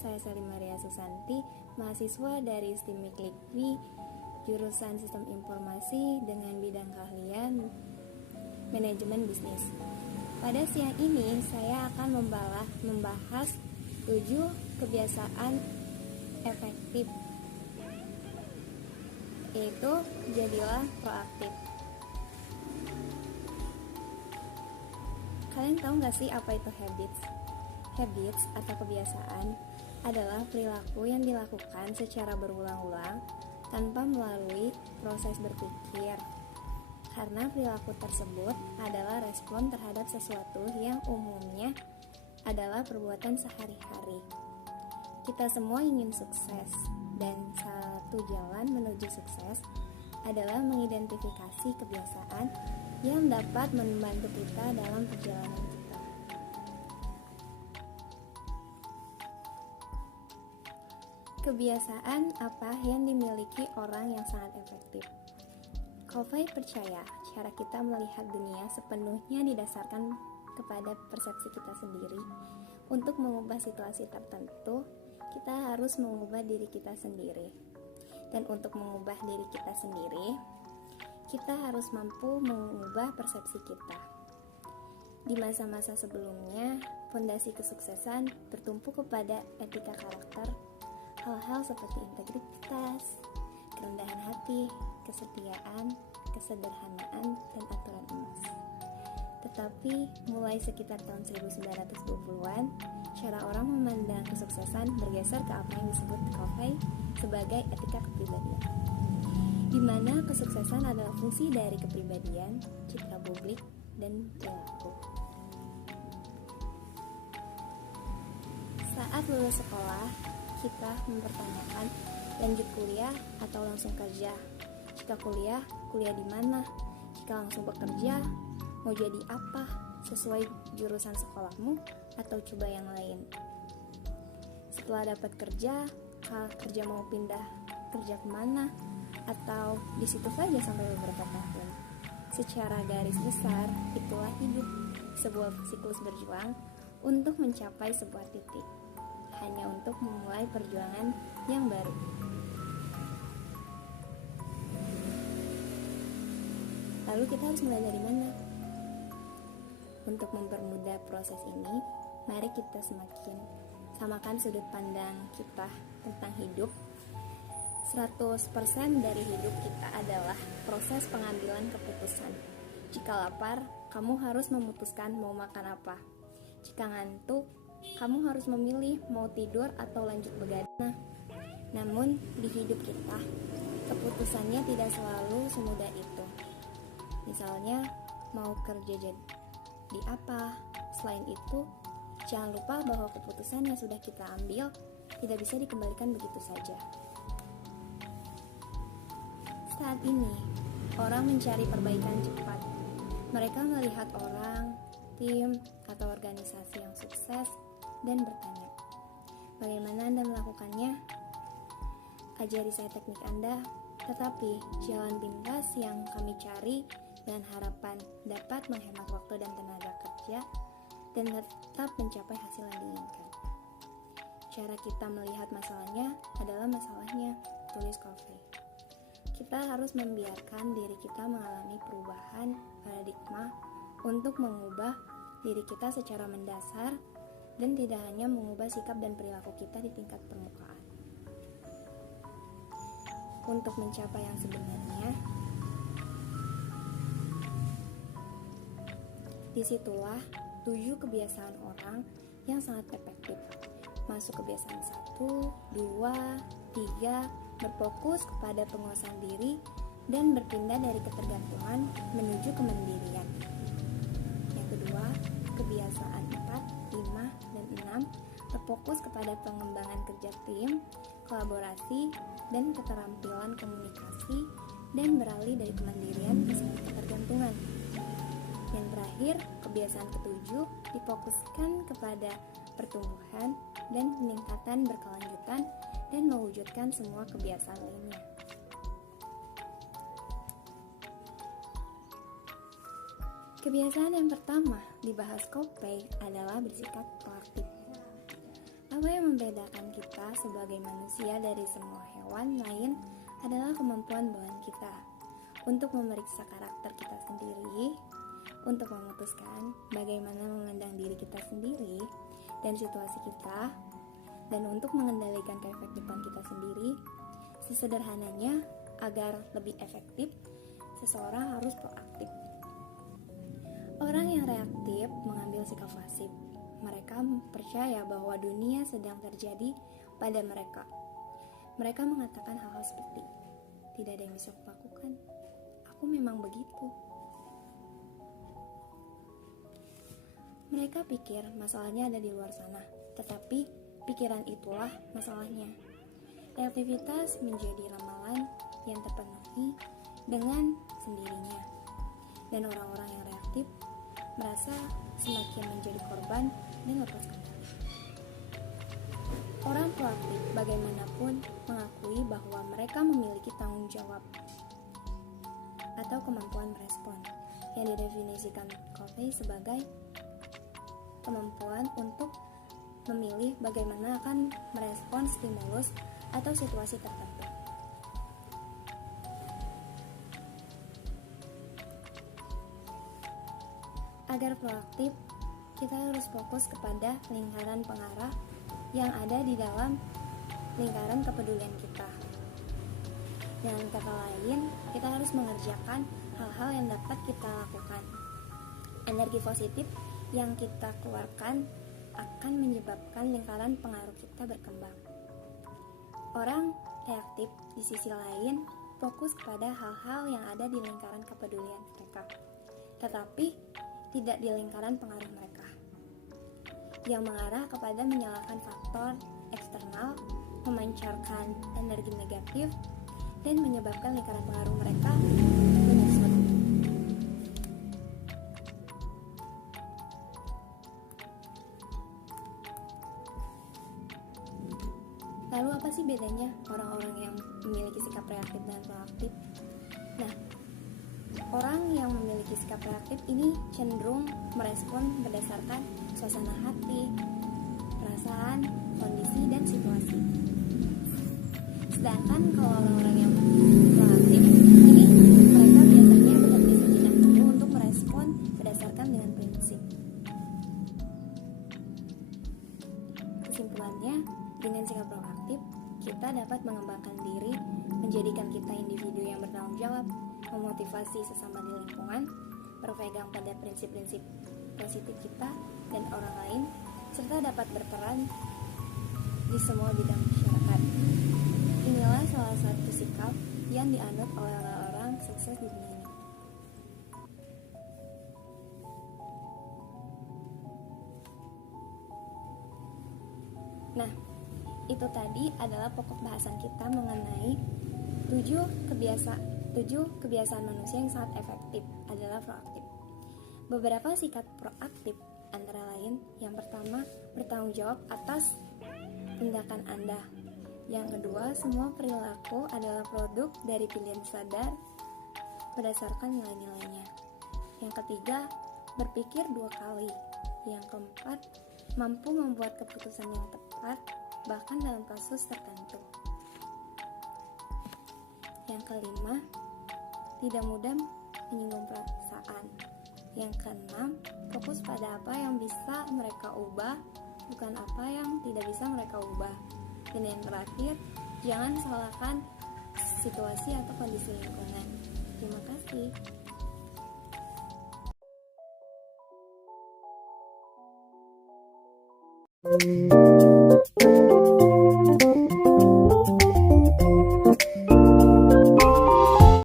saya Sally Maria Susanti, mahasiswa dari STIMIK LIKWI, jurusan Sistem Informasi dengan bidang keahlian Manajemen Bisnis. Pada siang ini, saya akan membahas 7 kebiasaan efektif, yaitu jadilah proaktif. Kalian tahu gak sih apa itu habits? Habits atau kebiasaan adalah perilaku yang dilakukan secara berulang-ulang tanpa melalui proses berpikir. Karena perilaku tersebut adalah respon terhadap sesuatu yang umumnya adalah perbuatan sehari-hari. Kita semua ingin sukses, dan satu jalan menuju sukses adalah mengidentifikasi kebiasaan yang dapat membantu kita dalam perjalanan kita. Kebiasaan apa yang dimiliki orang yang sangat efektif? Covey percaya cara kita melihat dunia sepenuhnya didasarkan kepada persepsi kita sendiri. Untuk mengubah situasi tertentu, kita harus mengubah diri kita sendiri. Dan untuk mengubah diri kita sendiri, kita harus mampu mengubah persepsi kita. Di masa-masa sebelumnya, fondasi kesuksesan bertumpu kepada etika karakter, hal-hal seperti integritas, kerendahan hati, kesetiaan, kesederhanaan, dan aturan emas. Tetapi mulai sekitar tahun 1920-an, cara orang memandang kesuksesan bergeser ke apa yang disebut Covey sebagai etika kepribadian, di mana kesuksesan adalah fungsi dari kepribadian, citra publik, dan perilaku. Saat lulus sekolah, kita mempertanyakan lanjut kuliah atau langsung kerja. Jika kuliah, kuliah di mana? Jika langsung bekerja, mau jadi apa? Sesuai jurusan sekolahmu atau coba yang lain? Setelah dapat kerja mau pindah kerja kemana? Atau di situ saja sampai beberapa tahun? Secara garis besar, itulah hidup, sebuah siklus berjuang untuk mencapai sebuah titik, hanya untuk memulai perjuangan yang baru. Lalu kita harus mulai dari mana? Untuk mempermudah proses ini, mari kita semakin samakan sudut pandang kita tentang hidup. 100% dari hidup kita adalah proses pengambilan keputusan. Jika lapar, kamu harus memutuskan mau makan apa. Jika ngantuk, kamu harus memilih mau tidur atau lanjut begadang. Namun, di hidup kita, keputusannya tidak selalu semudah itu. Misalnya, mau kerja jadi apa? Selain itu, jangan lupa bahwa keputusan yang sudah kita ambil tidak bisa dikembalikan begitu saja. Saat ini, orang mencari perbaikan cepat. Mereka melihat orang, tim, atau organisasi yang sukses dan bertanya, bagaimana Anda melakukannya? Ajari saya teknik Anda, tetapi jalan pintas yang kami cari dan harapan dapat menghemat waktu dan tenaga kerja dan tetap mencapai hasil yang diinginkan. Cara kita melihat masalahnya adalah masalahnya, tulis Covey. Kita harus membiarkan diri kita mengalami perubahan paradigma untuk mengubah diri kita secara mendasar dan tidak hanya mengubah sikap dan perilaku kita di tingkat permukaan. Untuk mencapai yang sebenarnya, disitulah 7 kebiasaan orang yang sangat efektif. Masuk kebiasaan 1, 2, 3, berfokus kepada penguasaan diri dan berpindah dari ketergantungan menuju kemandirian. Yang kedua, kebiasaan 4, 5, dan 6 berfokus kepada pengembangan kerja tim, kolaborasi, dan keterampilan komunikasi dan beralih dari kemandirian ke ketergantungan. Yang terakhir, kebiasaan ketujuh difokuskan kepada pertumbuhan dan peningkatan berkelanjutan dan mewujudkan semua kebiasaan lainnya. Kebiasaan yang pertama dibahas Covey adalah bersikap proaktif. Apa yang membedakan kita sebagai manusia dari semua hewan lain adalah kemampuan bawaan kita untuk memeriksa karakter kita sendiri, untuk memutuskan bagaimana memandang diri kita sendiri dan situasi kita, dan untuk mengendalikan keefektifan kita sendiri. Sesederhananya, agar lebih efektif, seseorang harus proaktif. Orang yang reaktif mengambil sikap pasif. Mereka percaya bahwa dunia sedang terjadi pada mereka. Mereka mengatakan hal-hal seperti, tidak ada yang bisa kulakukan, aku memang begitu. Mereka pikir masalahnya ada di luar sana, tetapi pikiran itulah masalahnya. Reaktivitas menjadi ramalan yang terpenuhi dengan sendirinya. Dan orang-orang yang reaktif merasa semakin menjadi korban dan lepas kendali. Orang proaktif bagaimanapun mengakui bahwa mereka memiliki tanggung jawab atau kemampuan merespon, yang didefinisikan Covey sebagai kemampuan untuk memilih bagaimana akan merespon stimulus atau situasi tertentu. Agar proaktif, kita harus fokus kepada lingkaran pengarah yang ada di dalam lingkaran kepedulian kita. Dengan kata lain, kita harus mengerjakan hal-hal yang dapat kita lakukan. Energi positif yang kita keluarkan akan menyebabkan lingkaran pengaruh kita berkembang. Orang reaktif di sisi lain fokus kepada hal-hal yang ada di lingkaran kepedulian mereka, tetapi tidak di lingkaran pengaruh mereka, yang mengarah kepada menyalahkan faktor eksternal, memancarkan energi negatif, dan menyebabkan lingkaran pengaruh mereka menyusut. Lalu apa sih bedanya orang-orang yang memiliki sikap reaktif dan proaktif? Nah, orang yang memiliki sikap reaktif ini cenderung merespon berdasarkan suasana hati, perasaan, kondisi, dan situasi. Sedangkan kalau orang-orang yang proaktif ini, mereka biasanya berhenti sejenak dulu untuk merespon berdasarkan dengan prinsip. Kesimpulannya, dengan sikap proaktif, kita dapat mengembangkan diri, menjadikan kita individu yang bertanggung jawab, memotivasi sesama di lingkungan, berpegang pada prinsip-prinsip positif kita dan orang lain, serta dapat berperan di semua bidang masyarakat. Inilah salah satu sikap yang dianut oleh orang-orang sukses di dunia ini. Nah, itu tadi adalah pokok bahasan kita mengenai 7 kebiasaan manusia yang sangat efektif adalah proaktif. Beberapa sikap proaktif antara lain, yang pertama, bertanggung jawab atas tindakan Anda. Yang kedua, semua perilaku adalah produk dari pilihan sadar berdasarkan nilai-nilainya. Yang ketiga, berpikir 2 kali. Yang keempat, mampu membuat keputusan yang tepat bahkan dalam kasus tertentu. Yang kelima, tidak mudah menyinggung perasaan. Yang keenam, fokus pada apa yang bisa mereka ubah, bukan apa yang tidak bisa mereka ubah. Dan yang terakhir, jangan salahkan situasi atau kondisi lingkungan. Terima kasih.